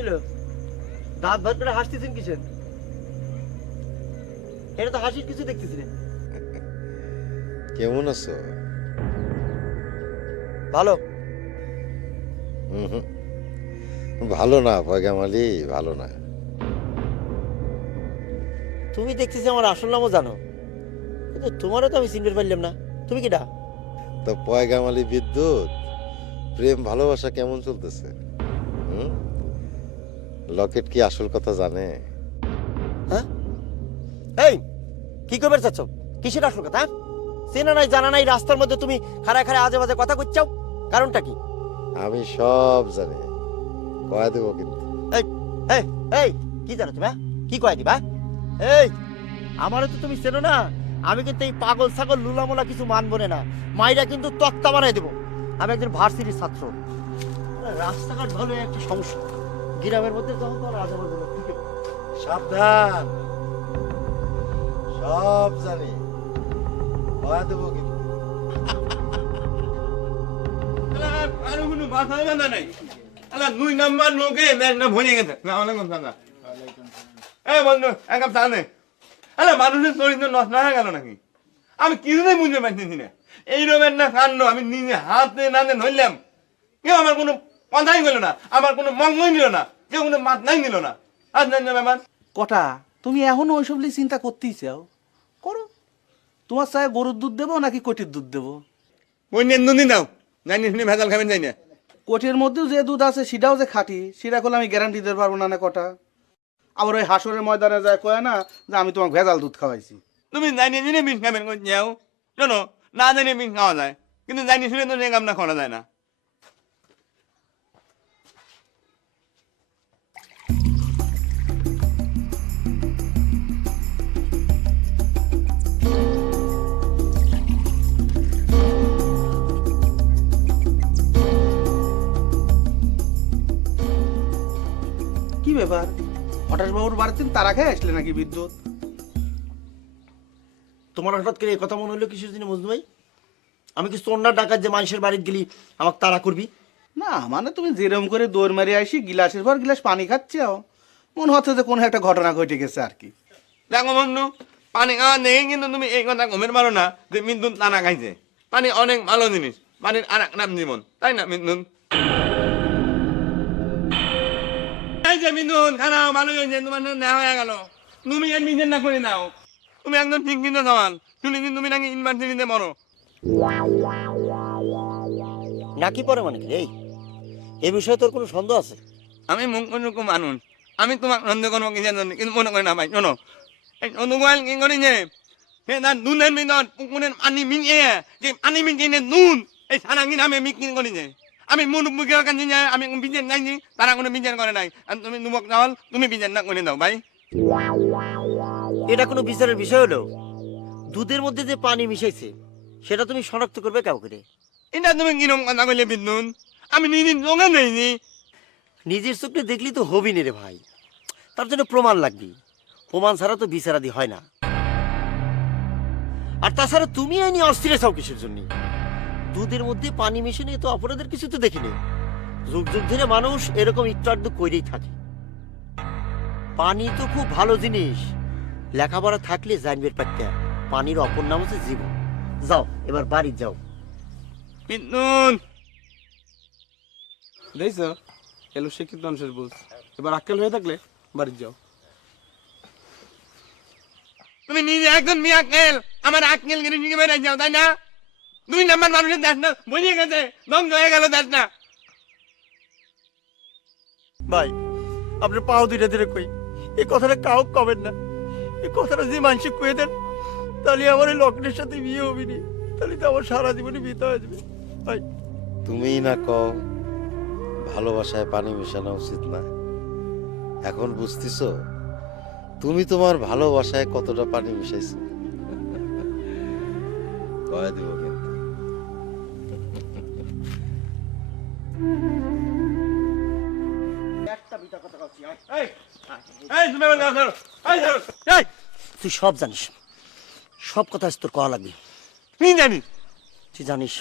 হলো দাঁত ভাত করে হাসতেছেন কিসের? এটা তো হাসির কিছু দেখতেছি না। কেমন আছো? ভালো। ভালো না পয়গাম আলী ভালো না। তুমি দেখতেছি আমার আসল নামও জানো। কিন্তু তোমারও তো আমি চিনতে পারলাম না। তুমি কিটা তো পয়গাম আলী বিদ্যুৎ প্রেম ভালোবাসা কেমন চলতেছে? লকেট কি আসল কথা জানে? হ্যাঁ? এই কি করবে চাচ্ছ? কিসের আসল কথা হ্যাঁ? চেনা নাই জানা নাই রাস্তার মধ্যে তুমি খাড়ায় খাড়ায় আজে বাজে কথা করছাও কারণটা কি? আমি সব জানি। কয়া দেবো কিন্তু। এই এই এই কি জানো তুমি হ্যাঁ? কি কয় দিবা এই আমারও তো তুমি চেনো না আমি কিন্তু এই পাগল ছাগল লুলামোলা কিছু মানবো না মাইরা কিন্তু তক্তা বানাই দেবো। আমি একজন ভার্সিটির ছাত্র। রাস্তাঘাট ভালো একটা সমস্যা। গ্রামের মধ্যে তখন আর আজে পড়ে। সাবধান। সব জানি। কয়া দেবো কিন্তু। আর কোনো ভাষা জানা নাই। আলা দুই নাম্বার লোকে একটা ভরে গেছে। আলাইকুম সালাম এই বন্ধু এক কাপ চা নে। আলা মানুষের চরিত্র নষ্ট হয়ে গেল নাকি? আমি কিছুতেই বুঝতে পারতেছি না। এইরকম একটা কাণ্ড আমি নিজে হাতে নাতে ধরলাম। কেউ আমার কোনো কথাই গেল না আমার কোনো মঙ্গই নিল না কেউ কোনো মাত নাই নিল না। আর জানি ব্যাপার কটা তুমি এখনও ওইসব নিয়ে চিন্তা করতেই চাও? করো। তোমার চায় গরুর দুধ দেবো নাকি কটির দুধ দেবো? দুদিন দাও জানি শুনে ভেজাল খাবেন যাই না। কোটির মধ্যেও যে দুধ আছে সেটাও যে খাঁটি সেটা করলে আমি গ্যারান্টি দিতে পারব না না কটা। আবার ওই হাসরের ময়দানে যায় কয় না যে আমি তোমাকে ভেজাল দুধ খাওয়াইছি। তুমি জানিয়ে জেনে বিষ খাবেন করে যাও। শোনো না জানিয়ে বিষ খাওয়া যায়। কিন্তু জানিয়ে শুনে তো যে কামনা করা যায় না। ব্যাপার হঠাৎ বাবুর বাড়িতে তারা খেয়ে আসলে নাকি বিদ্যুৎ? তোমার হঠাৎ করে এই কথা মনে হলো কিসের জন্য মজনু ভাই? আমি কি চন্ডার ডাকাত যে মানুষের বাড়িতে গেলি আমাকে তাড়া করবি? না মানে তুমি যেরকম করে দৌড় মারি আসি গিলাসের পর গিলাস পানি খাচ্ছেও মনে হচ্ছে যে কোনো একটা ঘটনা ঘটে গেছে আর কি। দেখো বন্ধু পানি খাওয়া নেই কিন্তু তুমি এই কথা গমের মারো না যে মিন্দুন টানা খাইছে। পানি অনেক ভালো জিনিস পানির আর এক নাম জীবন তাই না বিদ্যুৎ? এই যে ভালো হয়েছে তোমার না হয়ে গেল। তুমি এর নিজের না করে নাও। তুমি একদম ঠিক কিন্তু সমান। শুনেছি তুমি নাকি ইউনিভার্সিটিতে পড়ো নাকি পরে মানে কি? এই এই বিষয়ে তোর কোনো সন্দেহ আছে? আমি মুখ কোনো মানুষ। আমি তোমার সন্দেহ করব কি জানো কিন্তু মনে করি না ভাই শোনো। এই অনুগোয়াল কি করেছে? সে তার দুধের ভিতর পুকুরের পানি মিশিয়ে যে পানি মিশিয়ে নুন এই সারাঙ্গি নামে বিক্রি করেছে। আমি মুরব্বীর কাছে যাই আমি বিচার চাইছি তারা কোনো বিচার করে নাই। আর তুমি দুবক চাওয়াল তুমি বিচার না করে দাও ভাই এটা কোনো বিচারের বিষয় হলো? দুধের মধ্যে যে পানি মিশাইছে সেটা তুমি শনাক্ত করবে কাউ করে এটা তুমি কিরম কথা কইলে বিদ্যুৎ আমি নিজের চোখে নেইনি নিজের চোখে দেখলি তো হবি নে রে ভাই। তার জন্য প্রমাণ লাগবে। প্রমাণ ছাড়া তো বিচারাদি হয় না। আর তাছাড়া তুমি আইনি অস্থির চাও কিসের জন্য? দুধের মধ্যে পানি মিশে নিয়ে তো অপরাধের কিছু তো দেখিনি। যুগ যুগ ধরে মানুষ এরকম একটু আধটু করেই থাকে। পানি তো খুব ভালো জিনিস। লেখাপড়া থাকলে জানবে পারতে পানির অপর নাম হচ্ছে জীবন। যাও, এবার বাড়ি যাও। বিদ্যুৎ দেখছ এলো শিক্ষিত মানুষের বুঝ। এবার আক্কেল হয়ে থাকলে বাড়ি যাও। তুমি নিজে একজন মেয়ে আক্কেল, আমার আক্কেল গিরি শিখে বেড়াই যাও, তাই না? দুই নাম্বার মানুষের দেশ না বুঝিয়ে গেছে ধ্বংস হয়ে গেল দেশ না ভাই আপনি পাও ধীরে ধীরে কই এই কথাটা কাউ কবেন না এই কথাটা যে মানসিক কয়ে দেন তাহলে আমার এই লগ্নের সাথে বিয়ে হবি নি তাহলে তো আমার সারা জীবনে বিয়ে হয়ে যাবে ভাই তুমিই না কও ভালোবাসায় পানি মেশানো উচিত না। এখন বুঝতেছ? তুমি তোমার ভালোবাসায় কতটা পানি মিশাইছো? কয়া দিব কিন্তু। তুই সব জানিস। সব কথা তোর কওয়া লাগবে। কি জানি তুই জানিস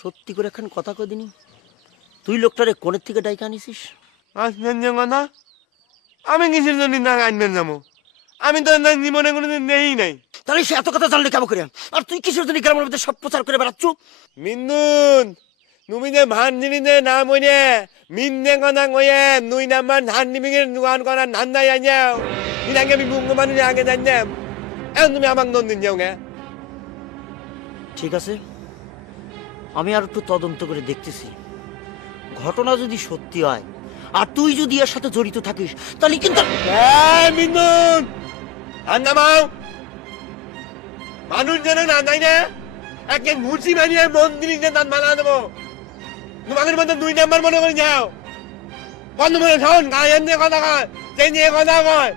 সত্যি করে এখন কথা কদিনি তুই লোকটারে কোণের থেকে ডাইকে যে কথা? আমি কিসের জন্য না আনবেন যাব? আমি তো না জীবনে কোনোদিন নেই নাই। তাহলে সে এত কথা জানলে কেমন করে? আর তুই কিসের জন্য গ্রামের মধ্যে সব প্রচার করে বেড়াচ্ছ? মিন্দুন যে ভান জিনি যে নাম হইনে মিন্দে কথা কয়ে নুই নাম্বার ধান নিমিঙের দোকান করা ধান নাই আইয়াও ইনাকে আমি বুঙ্গ মানুষ আগে জানতাম এখন তুমি আমাকে দন দিন যাও ঠিক আছে? আমি আর একটু তদন্ত করে দেখতেছি। ঘটনা যদি সত্যি হয় আর তুই যদি এর সাথে জড়িত থাকিস তাহলে কিন্তু মিন্দুন ধান নামাও মানুষ যেন না তাই না একে ঘুষি মারিয়ে মন্দির যে ধান বানা দেবো। তোমাদের মধ্যে দুই নাম্বার মনে করে যাও। বন্ধ মনে শোন, গায়ে কথা কয় সেই কথা কয়।